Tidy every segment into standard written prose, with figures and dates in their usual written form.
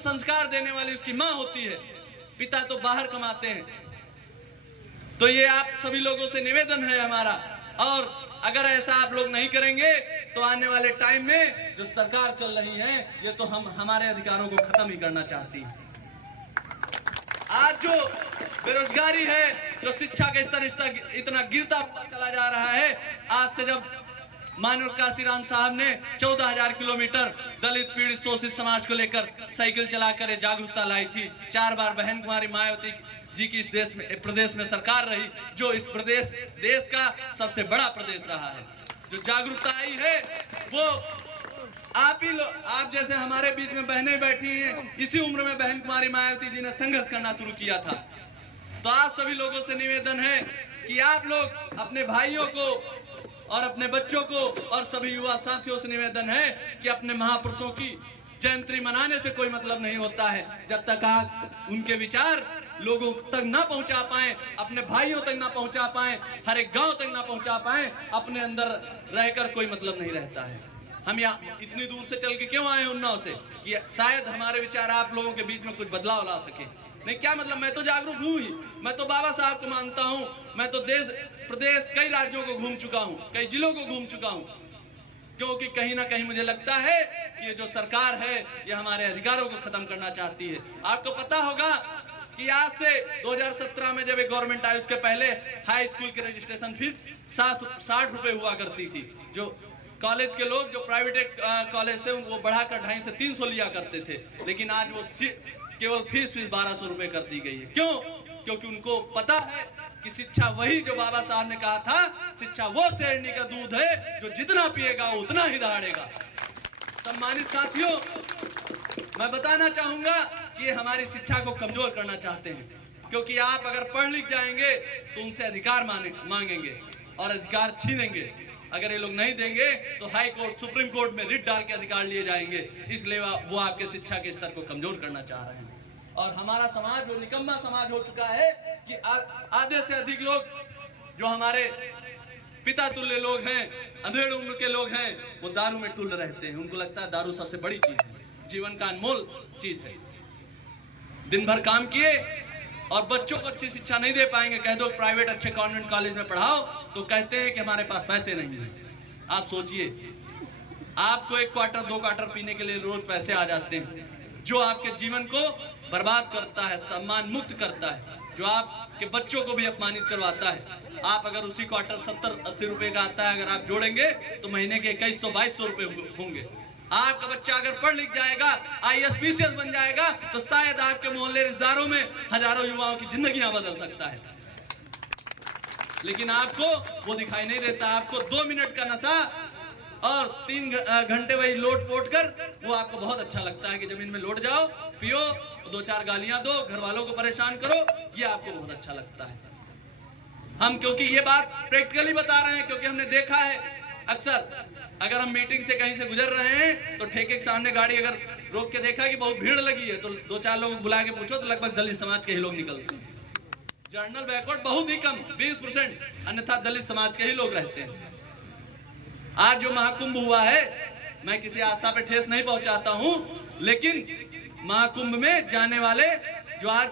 संस्कार देने वाली उसकी माँ होती है, पिता तो बाहर कमाते हैं। तो ये आप सभी लोगों से निवेदन है हमारा, और अगर ऐसा आप लोग नहीं करेंगे तो आने वाले टाइम में जो सरकार चल रही है ये तो हम हमारे अधिकारों को खत्म ही करना चाहती है। आज जो बेरोजगारी है, जो शिक्षा का स्तर इतना गिरता चला जा रहा है, आज से जब माननीय काशीराम साहब ने 14,000 किलोमीटर दलित पीड़ित शोषित समाज को लेकर साइकिल चलाकर जागरूकता लाई थी। 4 बार बहन कुमारी मायावती जी की इस प्रदेश में सरकार रही, जो इस देश का सबसे बड़ा प्रदेश रहा है। जो जागरूकता आई है वो आप जैसे हमारे बीच में बहनें बैठी हैं, इसी उम्र में बहन कुमारी मायावती जी ने संघर्ष करना शुरू किया था। तो आप सभी लोगों से निवेदन है कि आप लोग अपने भाइयों को और अपने बच्चों को और सभी युवा साथियों से निवेदन है कि अपने महापुरुषों की जयंती मनाने से कोई मतलब नहीं होता है जब तक आप उनके विचार लोगों तक ना पहुंचा पाए, अपने भाइयों तक ना पहुंचा पाए, हर एक गांव तक ना पहुंचा पाए, अपने अंदर रहकर कोई मतलब नहीं रहता है। हम यहाँ इतनी दूर से चल के क्यों आए उन्नाव से कि शायद हमारे विचार आप लोगों के बीच में कुछ बदलाव ला सके। नहीं, क्या मतलब, मैं तो जागरूक हूँ ही, मैं तो बाबा साहब को मानता हूँ, मैं तो देश प्रदेश कई राज्यों को घूम चुका हूँ, कई जिलों को घूम चुका हूँ, क्योंकि कहीं ना कहीं मुझे लगता है कि ये जो सरकार है ये हमारे अधिकारों को खत्म करना चाहती है। आपको पता होगा कि आज से 2017 में जब एक गवर्नमेंट आई उसके पहले हाई स्कूल की रजिस्ट्रेशन फीस 60 रुपए हुआ करती थी। जो कॉलेज के लोग, जो प्राइवेट कॉलेज थे, वो बढ़ाकर 250 से 300 लिया करते थे, लेकिन आज वो केवल फीस 1200 रुपए कर दी गई है। क्यों? क्योंकि उनको पता है कि शिक्षा वही जो बाबा साहब ने कहा था, शिक्षा वो शेरनी का दूध है जो जितना पिएगा उतना ही दहाड़ेगा। सम्मानित साथियों, मैं बताना चाहूंगा कि ये हमारी शिक्षा को कमजोर करना चाहते हैं, क्योंकि आप अगर पढ़ लिख जाएंगे तो उनसे अधिकार मांगेंगे और अधिकार छीनेंगे। अगर ये लोग नहीं देंगे तो हाई कोर्ट, सुप्रीम कोर्ट में रिट डाल के अधिकार लिए जाएंगे। इसलिए वो आपके शिक्षा के स्तर को कमजोर करना चाह रहे हैं। और हमारा समाज वो निकम्मा समाज हो चुका है कि आधे से अधिक लोग जो हमारे पिता तुल्य लोग हैं, अंधेड़ उम्र के लोग हैं, वो दारू में टुल रहते हैं। उनको लगता है दारू सबसे बड़ी चीज है, जीवन का अनमोल चीज है। दिन भर काम किए और बच्चों को अच्छी शिक्षा नहीं दे पाएंगे। कह दो प्राइवेट अच्छे कॉन्वेंट कॉलेज में पढ़ाओ तो कहते हैं कि हमारे पास पैसे नहीं है। आप सोचिए, आपको 1 क्वार्टर 2 क्वार्टर पीने के लिए रोज पैसे आ जाते हैं, जो आपके जीवन को बर्बाद करता है, सम्मान मुक्त करता है, जो आपके बच्चों को भी अपमानित करवाता है। आप अगर उसी क्वार्टर 70-80 रुपए का आता है, अगर आप जोड़ेंगे तो महीने के 2100-2200 रुपए होंगे। आपका बच्चा अगर पढ़ लिख जाएगा, IAS PCS बन जाएगा, तो शायद आपके मोहल्ले रिश्तेदारों में हजारों युवाओं की जिंदगियां बदल सकता है। लेकिन आपको वो दिखाई नहीं देता। आपको 2 मिनट का नशा और 3 घंटे वही लोट पोट कर, वो आपको बहुत अच्छा लगता है कि जमीन में लौट जाओ, पियो, 2-4 गालियां दो, घर वालों को परेशान करो, ये आपको बहुत अच्छा लगता है। हम क्योंकि ये बात प्रैक्टिकली बता रहे हैं, क्योंकि हमने देखा है अक्सर अगर हम मीटिंग से कहीं से गुजर रहे हैं तो ठेके के सामने गाड़ी अगर रोक के देखा कि बहुत भीड़ लगी है तो 2-4 लोग बुला के पूछो तो लगभग दलित समाज के ही लोग निकलते हैं। जनरल बैकवर्ड बहुत ही कम 20%, अन्यथा दलित समाज के ही लोग रहते हैं। आज जो महाकुंभ हुआ है, मैं किसी आस्था पे ठेस नहीं पहुंचाता हूं, लेकिन महाकुंभ में जाने वाले जो आज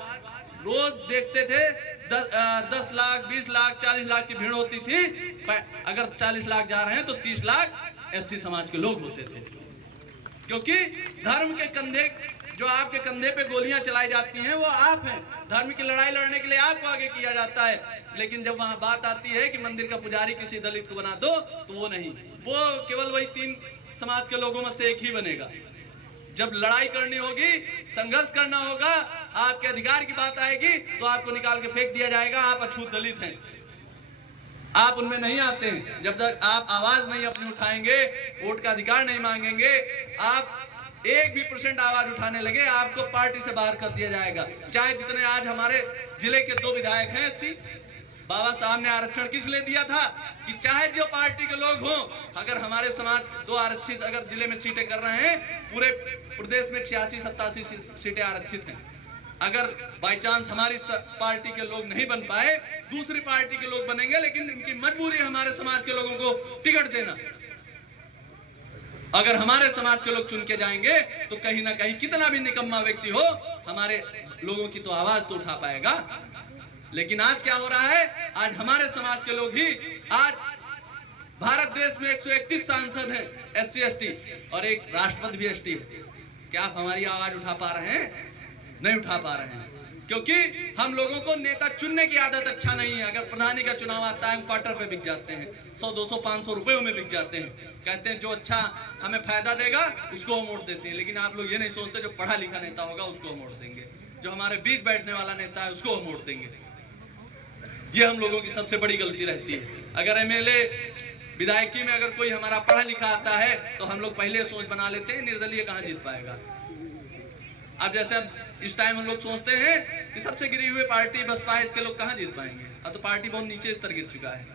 रोज देखते थे 10 लाख 20 लाख 40 लाख की भीड़ होती थी, अगर 40 लाख जा रहे हैं तो 30 लाख SC समाज के लोग होते थे। क्योंकि धर्म के कंधे, जो आपके कंधे पे गोलियां चलाई जाती हैं, वो आप हैं। धर्म की लड़ाई लड़ने के लिए आपको आगे किया जाता है, लेकिन जब वहां बात आती है कि मंदिर का पुजारी किसी दलित को बना दो, तो वो नहीं, वो केवल वही 3 समाज के लोगों में से एक ही बनेगा। जब लड़ाई करनी होगी, संघर्ष करना होगा, आपके अधिकार की बात आएगी तो आपको निकाल के फेंक दिया जाएगा। आप अछूत दलित हैं, आप उनमें नहीं आते हैं। जब तक आप आवाज नहीं अपनी उठाएंगे, वोट का अधिकार नहीं मांगेंगे, आप 1% आवाज उठाने लगे, आपको पार्टी से बाहर कर दिया जाएगा। चाहे जितने आज हमारे जिले के 2 विधायक हैं SC, बाबा साहब ने आरक्षण किस लिए दिया था कि चाहे जो पार्टी के लोग हों, अगर हमारे समाज 2 आरक्षित अगर जिले में सीटें कर रहे हैं, पूरे प्रदेश में 86-87 सीटें आरक्षित हैं। अगर बाय चांस हमारी पार्टी के लोग नहीं बन पाए, दूसरी पार्टी के लोग बनेंगे, लेकिन इनकी मजबूरी है हमारे समाज के लोगों को टिकट देना। अगर हमारे समाज के लोग चुन के जाएंगे तो कहीं ना कहीं कितना भी निकम्मा व्यक्ति हो हमारे लोगों की तो आवाज तो उठा पाएगा। लेकिन आज क्या हो रहा है, आज हमारे समाज के लोग ही, आज भारत देश में 131 सांसद हैं SC ST और एक राष्ट्रपति भी ST है। क्या आप हमारी आवाज उठा पा रहे हैं? नहीं उठा पा रहे हैं, क्योंकि हम लोगों को नेता चुनने की आदत अच्छा नहीं है। अगर प्रधानी का चुनाव आता है, हम क्वार्टर पे बिक जाते हैं, 100 200 500 रुपयों में बिक जाते हैं। कहते हैं जो अच्छा हमें फायदा देगा उसको हम वोट देते हैं। लेकिन आप लोग ये नहीं सोचते जो पढ़ा लिखा नेता होगा उसको हम वोट देंगे, जो हमारे बीच बैठने वाला नेता है उसको हम वोट देंगे। ये हम लोगों की सबसे बड़ी गलती रहती है। अगर MLA विधायकी में अगर कोई हमारा पढ़ा लिखा आता है तो हम लोग पहले सोच बना लेते हैं निर्दलीय कहाँ जीत पाएगा। अब जैसे अब इस टाइम हम लोग सोचते हैं कि सबसे गिरी हुई पार्टी बसपा है, इसके लोग कहाँ जीत पाएंगे। अब तो पार्टी बहुत नीचे स्तर गिर चुका है।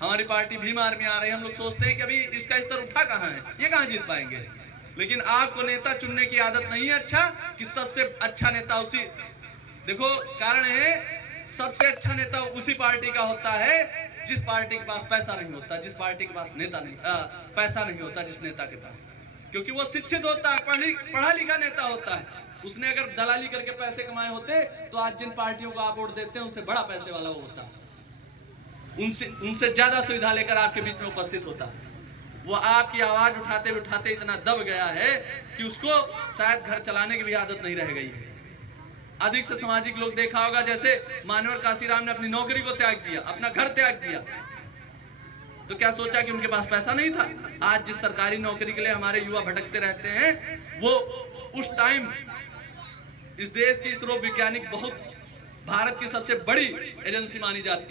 हमारी पार्टी भीम आर्मी आ रही है, हम लोग सोचते हैं कि अभी इसका स्तर उठा कहाँ है, ये कहाँ जीत पाएंगे। लेकिन आपको नेता चुनने की आदत नहीं है अच्छा कि सबसे अच्छा नेता उसी, देखो कारण है सबसे अच्छा नेता उसी पार्टी का होता है जिस पार्टी के पास पैसा नहीं होता, जिस पार्टी के पास नेता नहीं पैसा नहीं होता जिस नेता के पास, क्योंकि वो शिक्षित होता है, पढ़ा लिखा नेता होता है। उसने अगर दलाली करके पैसे कमाए होते तो आज जिन पार्टियों को आप वोट देते हैं उनसे बड़ा पैसे वाला वो होता, उनसे ज्यादा सुविधा लेकर आपके बीच में उपस्थित होता। वो आपकी आवाज उठाते उठाते इतना दब गया है कि उसको शायद घर चलाने की भी आदत नहीं रह गई है। अधिक से सामाजिक लोग देखा होगा, जैसे मानवर काशीराम ने अपनी नौकरी को त्याग दिया, अपना घर त्याग दिया, तो क्या सोचा कि उनके पास पैसा नहीं था। आज जिस सरकारी नौकरी के लिए हमारे युवा भटकते रहते हैं, वो उस टाइम इस देश की इसरो वैज्ञानिक बहुत भारत की सबसे बड़ी एजेंसी मानी जाती है।